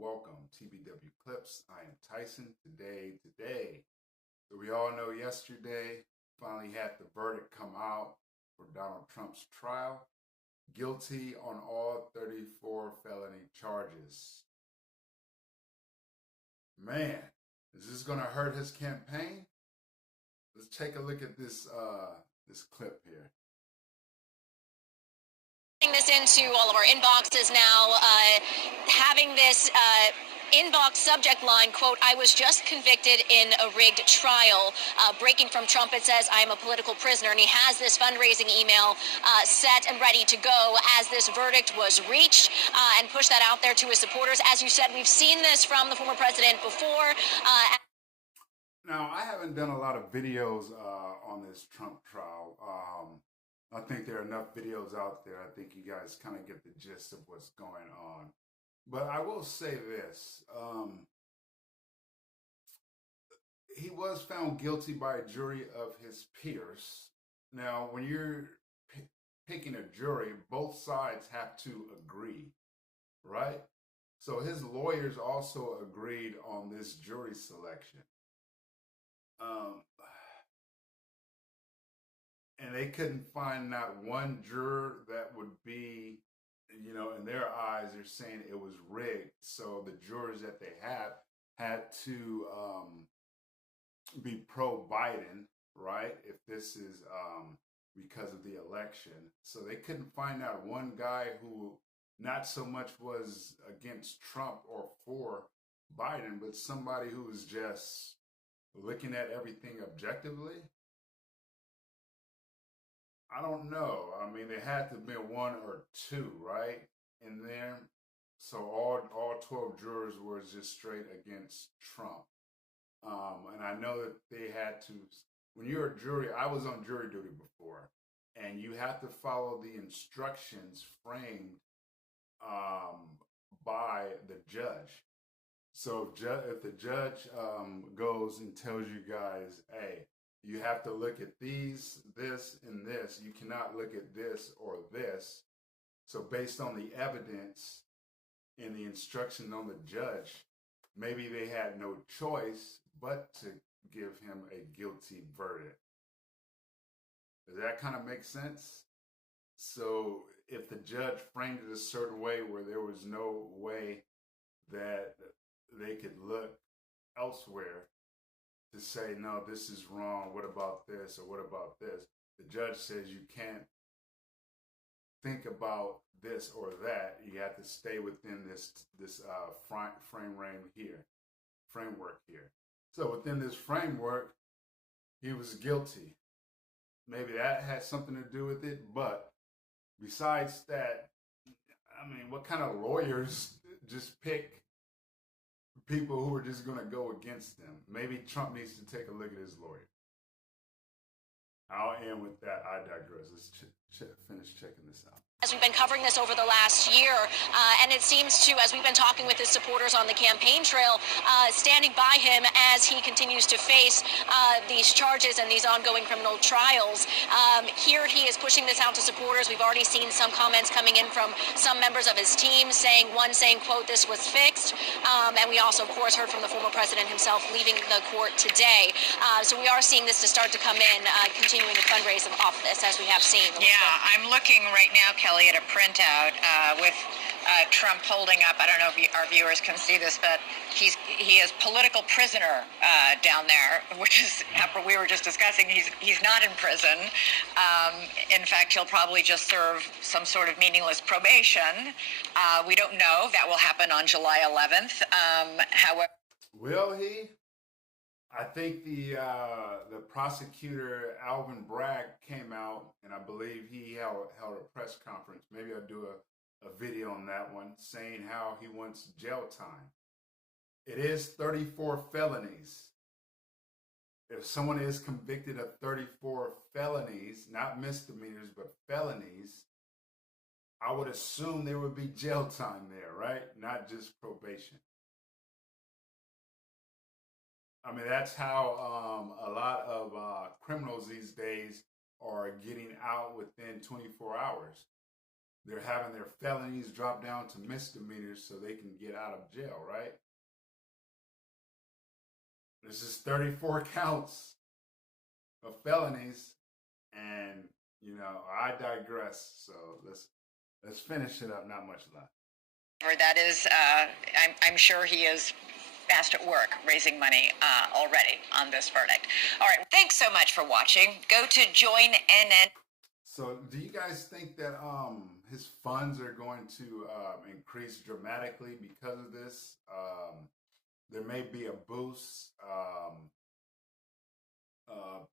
Welcome, TBW Clips. I am Tyson. Today. So we all know yesterday finally had the verdict come out for Donald Trump's trial. Guilty on all 34 felony charges. Man, is this going to hurt his campaign? Let's take a look at this clip here. This into all of our inboxes now, having this inbox subject line, quote, "I was just convicted in a rigged trial." Breaking from Trump, it says, "I am a political prisoner," and he has this fundraising email set and ready to go as this verdict was reached, and push that out there to his supporters. As you said, we've seen this from the former president before. Now, I haven't done a lot of videos on this Trump trial. I think there are enough videos out there. I think you guys kind of get the gist of what's going on. But I will say this. He was found guilty by a jury of his peers. Now, when you're picking a jury, both sides have to agree, right? So his lawyers also agreed on this jury selection. And they couldn't find not one juror that would be, in their eyes, they're saying it was rigged. So the jurors that they had to be pro-Biden, right? If this is because of the election. So they couldn't find out one guy who not so much was against Trump or for Biden, but somebody who was just looking at everything objectively. I don't know. I mean, there had to have been one or two, right? In there. So all 12 jurors were just straight against Trump. And I know that they had to, when you're a jury, I was on jury duty before, and you have to follow the instructions framed by the judge. So if the judge goes and tells you guys, hey, you have to look at these, this, and this. You cannot look at this or this. So based on the evidence and the instruction on the judge, maybe they had no choice but to give him a guilty verdict. Does that kind of make sense? So if the judge framed it a certain way where there was no way that they could look elsewhere to say, no, this is wrong, what about this, or what about this? The judge says you can't think about this or that. You have to stay within this framework here. So within this framework, he was guilty. Maybe that has something to do with it, but besides that, I mean, what kind of lawyers just pick people who are just going to go against them? Maybe Trump needs to take a look at his lawyer. I'll end with that. I digress. Let's finish checking this out. As we've been covering this over the last year, and it seems to, as we've been talking with his supporters on the campaign trail, standing by him as he continues to face these charges and these ongoing criminal trials. Here he is pushing this out to supporters. We've already seen some comments coming in from some members of his team saying, quote, "This was fixed." And we also, of course, heard from the former president himself leaving the court today. So we are seeing this to start to come in, continuing to fundraise off this, as we have seen. Yeah, I'm looking right now, Kelly, at a printout with Trump holding up. I don't know if our viewers can see this, but he is political prisoner down there, which is we were just discussing. He's not in prison. In fact, he'll probably just serve some sort of meaningless probation. We don't know. That will happen on July 11th. However, will he? I think the prosecutor, Alvin Bragg, came out, and I believe he held a press conference. Maybe I'll do a video on that one, saying how he wants jail time. It is 34 felonies. If someone is convicted of 34 felonies, not misdemeanors, but felonies, I would assume there would be jail time there, right? Not just probation. I mean, that's how a lot of criminals these days are getting out within 24 hours. they're having their felonies drop down to misdemeanors so they can get out of jail, right? This is 34 counts of felonies, and I digress. So let's finish it up. Not much left. That is, I'm sure he is fast at work raising money already on this verdict. All right, thanks so much for watching. Go to JoinNN. So, do you guys think that his funds are going to increase dramatically because of this? There may be a boost.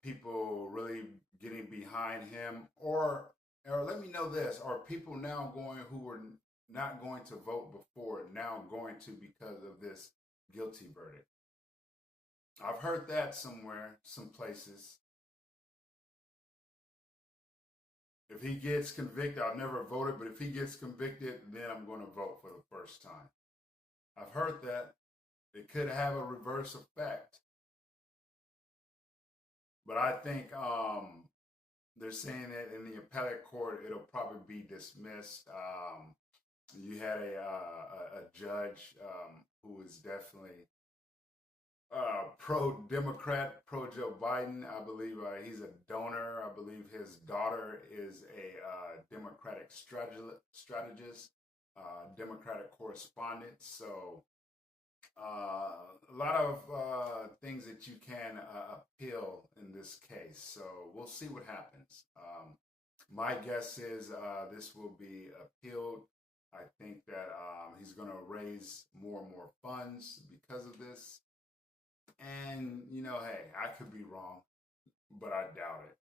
People really getting behind him, or let me know this: are people now going who were not going to vote before now going to because of this guilty verdict? I've heard that somewhere, some places. If he gets convicted, I've never voted, but if he gets convicted, then I'm going to vote for the first time. I've heard that. It could have a reverse effect. But I think they're saying that in the appellate court, it'll probably be dismissed. You had a judge who is definitely pro-Democrat, pro-Joe Biden. I believe he's a donor. I believe his daughter is a Democratic strategist, Democratic correspondent. So a lot of things that you can appeal in this case. So we'll see what happens. My guess is this will be appealed. I think that he's going to raise more and more funds because of this. And, hey, I could be wrong, but I doubt it.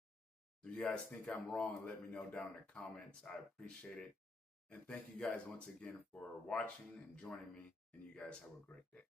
If you guys think I'm wrong, let me know down in the comments. I appreciate it. And thank you guys once again for watching and joining me. And you guys have a great day.